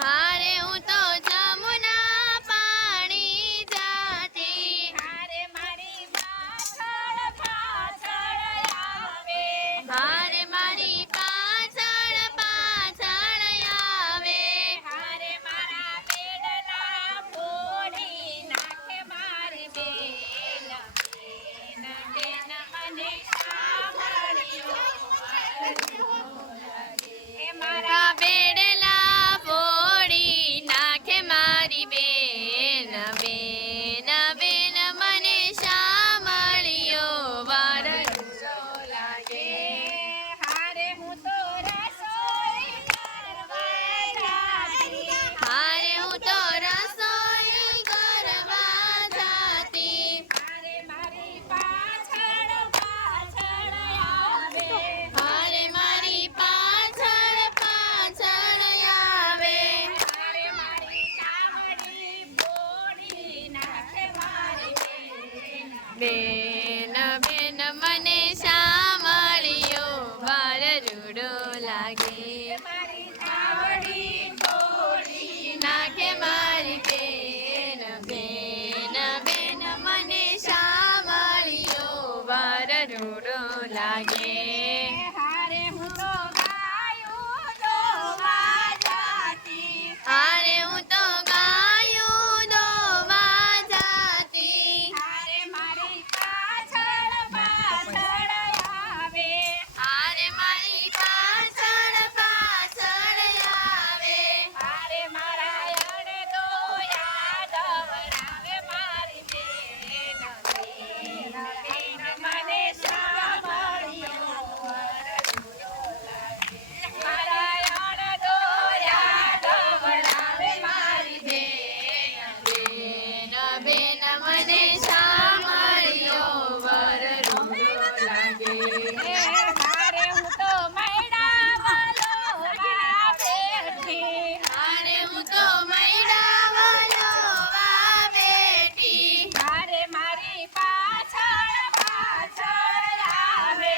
હારે હું તો જમુના પાણી જાતી હારે મારી પાછળ પાછળ આવે હારે મારી પાછળ પાછળ આવે હારે મારા બેડલા ફોડી નાખે મારી બેન બેન બેન મને સાંભળ્યો એ મારા બેડલા ફોડી નાખે મારી બેન બેન બેન મને સાંભળ્યો વારજો લાગે હારે હું તો રસોઈ કરવા જાતી હારે હું તો રસોઈ કરવા જાતી હારે મારી પાછળ પાછળ આવે હારે મારી પાછળ પાછળ આવે હારે મારી ચામડી ફોડી નાખે મારી બેન બેન બેન મને સાંભળ્યો વાર રૂડો લાગે મારી ચામડી ફોડી નાખે મારી બેન બેન બેન મને સાંભળ્યો વાર રૂડો લાગે હારે હું તો ગાયું દોવા જાતી હારે હું તો ગાયું દોવા જાતી હારે મારી પાછળ પાછળ આવે હારે મારી પાછળ પાછળ આવે હારે મારા અડધો યાદ વરાવે મારી બેન બેન બેન મને સાંભળ્યો મારા અડધો યાદ વરાવે મારી બેન બેન બેન મને સાંભળ્યો વર રૂડો લાગે હારે હું તો મૈડા વલોવા બેઠી હારે હું તો મૈડા વલોવા બેઠી હારે મારી પાછળ પાછળ આવે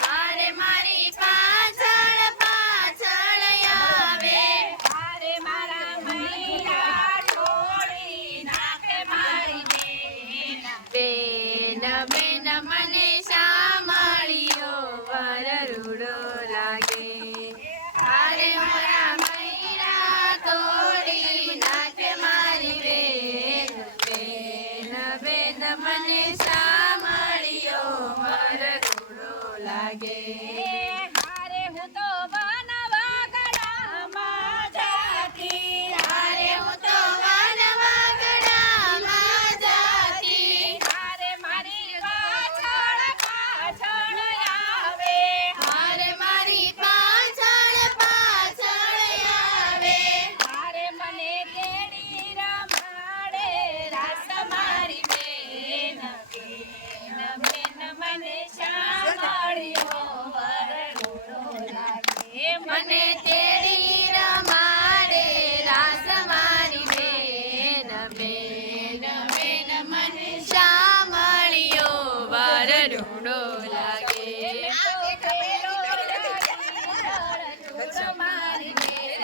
હારે મારી પાછળ પાછળ આવે હારે મારા મૈડા છોડી નાખે મારી બેન બેન બેન મને સાંભળ્યો વર રૂડો લાગે હારે મારા મૈરા તોડી નાખે મારી બેન બેન બેન મને સાંભળ્યો વર રૂડો લાગે હારે હું તો બનવા ગળામાં જાતી હારે હું તો વનવાગડામાં જાતી હારે મારી પાછળ પાછળ આવે હારે મારી પાછળ પાછળ આવે હારે મને તેડી રમાડે રાસ મારી બેન બેન બેન મને સાંભળ્યો વર રૂડો લાગે મને તેડી રમાડે રાસ મારી બેન બેન બેન મને સાંભળ્યો વાર રૂડો લાગે મારી બેન